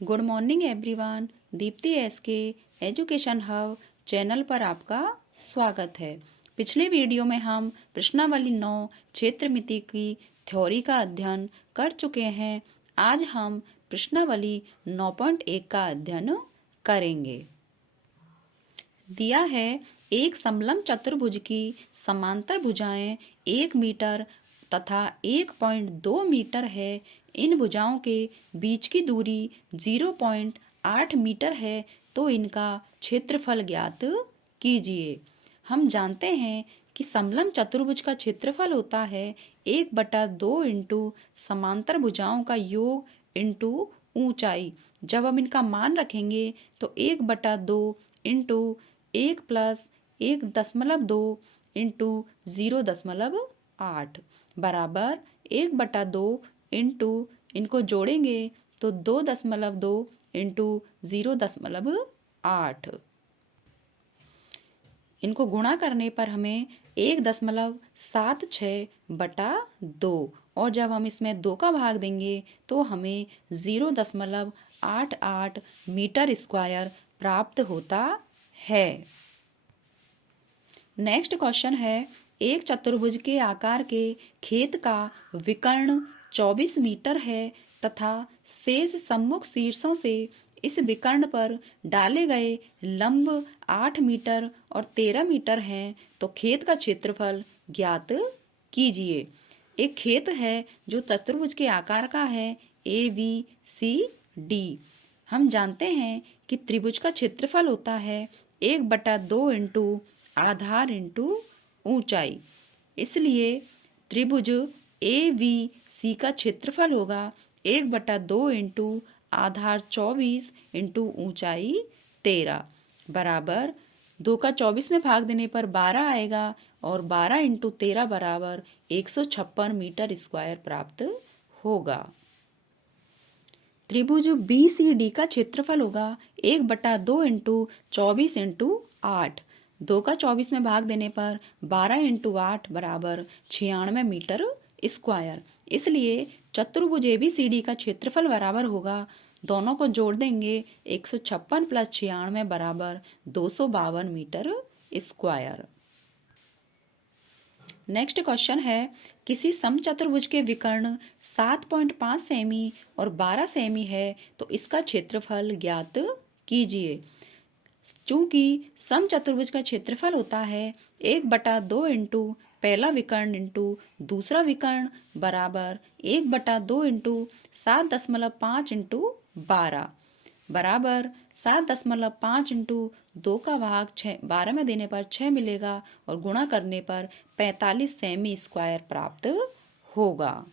Good morning everyone. Deepti SK education hub channel पर आपका स्वागत है। पिछले वीडियो में हम प्रश्नावली 9 क्षेत्रमिति की थ्योरी का अध्ययन कर चुके हैं। आज हम प्रश्नावली 9.1 का अध्ययन करेंगे। दिया है एक समलंब चतुर्भुज की समांतर भुजाएं 1 मीटर तथा 1.2 मीटर है। इन भुजाओं के बीच की दूरी 0.8 मीटर है, तो इनका क्षेत्रफल ज्ञात कीजिए। हम जानते हैं कि समलंब चतुर्भुज का क्षेत्रफल होता है 1/2 इंटू समांतर भुजाओं का योग इंटू ऊंचाई। जब हम इनका मान रखेंगे तो 1/2 इंटू 1 प्लस 1.2 इंटू 0.8 बराबर 1/2 इंटू इनको जोड़ेंगे तो 2.2 इंटू 0.8। इनको गुणा करने पर हमें 1.76/2 और जब हम इसमें 2 का भाग देंगे तो हमें 0.88 मीटर स्क्वायर प्राप्त होता है। नेक्स्ट क्वेश्चन है, एक चतुर्भुज के आकार के खेत का विकर्ण 24 मीटर है तथा शेष सम्मुख शीर्षों से इस विकर्ण पर डाले गए लंब 8 मीटर और 13 मीटर हैं, तो खेत का क्षेत्रफल ज्ञात कीजिए। एक खेत है जो चतुर्भुज के आकार का है ABCD। हम जानते हैं कि त्रिभुज का क्षेत्रफल होता है 1/2 इंटू आधार इंटू ऊंचाई। इसलिए त्रिभुज ABC का क्षेत्रफल होगा 1/2 इंटू आधार 24 इंटू ऊंचाई 13 बराबर 2 का 24 में भाग देने पर 12 आएगा और 12 इंटू 13 बराबर 156 मीटर स्क्वायर प्राप्त होगा। त्रिभुज BCD का क्षेत्रफल होगा 1/2 इंटू 24 इंटू 8। 2 का 24 में भाग देने पर 12 इंटू 8 बराबर 96 मीटर स्क्वायर। इसलिए चतुर्भुज ABCD का क्षेत्रफल बराबर होगा, दोनों को जोड़ देंगे 156 प्लस 96 बराबर 252 मीटर स्क्वायर। नेक्स्ट क्वेश्चन है, किसी समचतुर्भुज के विकर्ण 7.5 सेमी और 12 सेमी है, तो इसका क्षेत्रफल ज्ञात कीजिए। चूंकि समचतुर्भुज का क्षेत्रफल होता है 1/2 इंटू पहला विकर्ण इंटू दूसरा विकर्ण बराबर 1/2 इंटू 7.5 इंटू 12 बराबर 7.5 इंटू 2 का भाग 12 में देने पर 6 मिलेगा और गुणा करने पर 45 सेमी स्क्वायर प्राप्त होगा।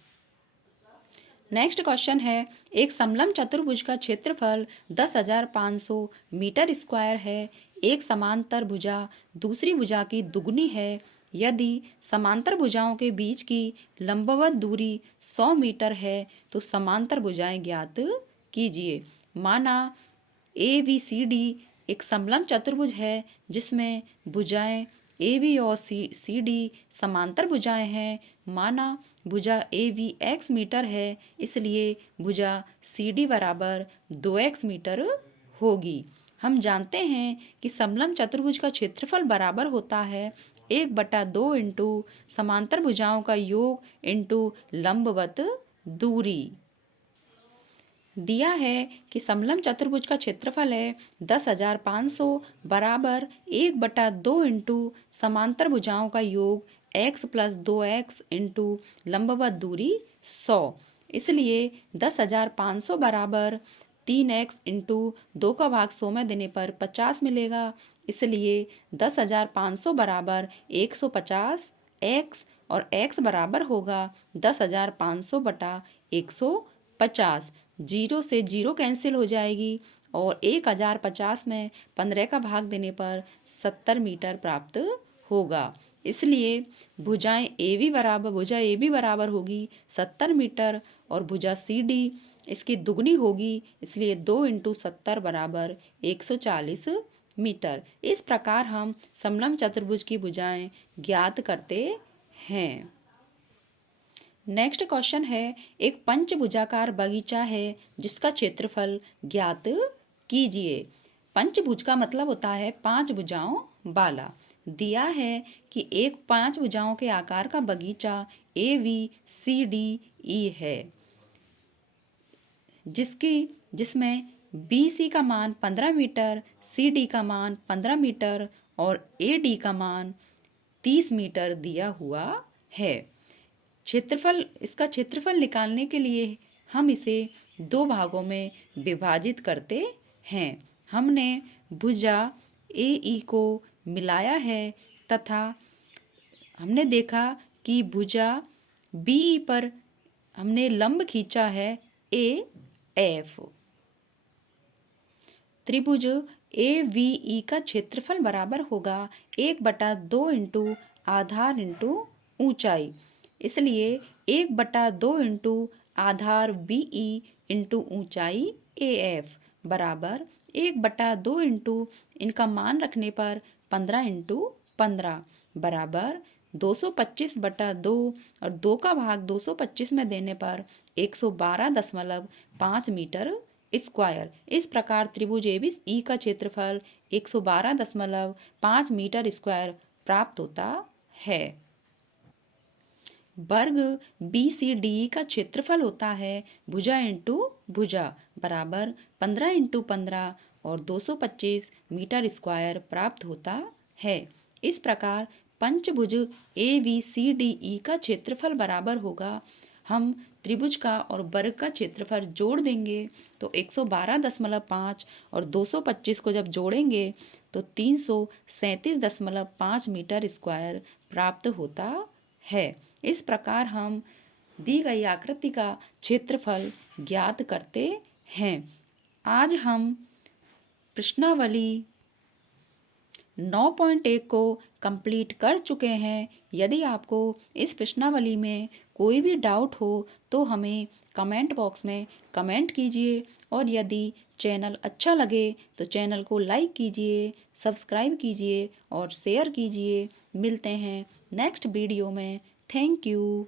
नेक्स्ट क्वेश्चन है, एक समलंब चतुर्भुज का क्षेत्रफल 10,500 मीटर स्क्वायर है। एक समांतर भुजा दूसरी भुजा की दुगुनी है। यदि समांतर भुजाओं के बीच की लंबवत दूरी 100 मीटर है, तो समांतर भुजाएं ज्ञात कीजिए। माना ABCD एक समलंब चतुर्भुज है जिसमें भुजाएं AB और CD समांतर भुजाएं हैं। माना भुजा AB x मीटर है, इसलिए भुजा CD बराबर 2x मीटर होगी। हम जानते हैं कि समलंब चतुर्भुज का क्षेत्रफल बराबर होता है 1/2 इंटू समांतर भुजाओं का योग इंटू लंबवत दूरी। दिया है कि समलंब चतुर्भुज का क्षेत्रफल है 10,500 बराबर 1/2 इंटू समांतर भुजाओं का योग x प्लस 2x इंटू लंबवत दूरी 100। इसलिए 10,500 बराबर 3x इंटू 2 का भाग 100 में देने पर 50 मिलेगा। इसलिए 10,500 बराबर 150 x और x बराबर होगा 10,500 बटा 150। 0 से 0 कैंसिल हो जाएगी और 1050 में 15 का भाग देने पर 70 मीटर प्राप्त होगा। इसलिए भुजा AB बराबर होगी 70 मीटर और भुजा CD इसकी दुगनी होगी, इसलिए 2 इंटू 70 बराबर 140 मीटर। इस प्रकार हम समलंब चतुर्भुज की भुजाएं ज्ञात करते हैं। नेक्स्ट क्वेश्चन है, एक पंचभुजाकार बगीचा है जिसका क्षेत्रफल ज्ञात कीजिए। पंचभुज का मतलब होता है 5 भुजाओं वाला। दिया है कि एक 5 भुजाओं के आकार का बगीचा ABCDE है, जिसमें BC का मान 15 मीटर, CD का मान 15 मीटर और AD का मान 30 मीटर दिया हुआ है। इसका क्षेत्रफल निकालने के लिए हम इसे 2 भागों में विभाजित करते हैं। हमने भुजा AE को मिलाया है तथा हमने देखा कि भुजा BE पर हमने लंब खींचा है AF। त्रिभुज AVE का क्षेत्रफल बराबर होगा 1/2 इंटू आधार इंटू ऊंचाई। इसलिए 1/2 इंटू आधार BE इंटू ऊंचाई AF बराबर 1/2 इंटू इनका मान रखने पर 15 इंटू 15 बराबर 225/2 और 2 का भाग 225 में देने पर 112.5 मीटर स्क्वायर। इस प्रकार त्रिभुज ABE का क्षेत्रफल 112.5 मीटर स्क्वायर प्राप्त होता है। वर्ग BCDE का क्षेत्रफल होता है भुजा इंटू भुजा बराबर 15 इंटू 15 और 225 मीटर स्क्वायर प्राप्त होता है। इस प्रकार पंचभुज ABCDE का क्षेत्रफल बराबर होगा, हम त्रिभुज का और वर्ग का क्षेत्रफल जोड़ देंगे तो 112.5 और 225 को जब जोड़ेंगे तो 337.5 मीटर स्क्वायर प्राप्त होता है। इस प्रकार हम दी गई आकृति का क्षेत्रफल ज्ञात करते हैं। आज हम प्रश्नावली 9.1 को कंप्लीट कर चुके हैं। यदि आपको इस प्रश्नावली में कोई भी डाउट हो तो हमें कमेंट बॉक्स में कमेंट कीजिए और यदि चैनल अच्छा लगे तो चैनल को लाइक कीजिए, सब्सक्राइब कीजिए और शेयर कीजिए। मिलते हैं नेक्स्ट वीडियो में। Thank you.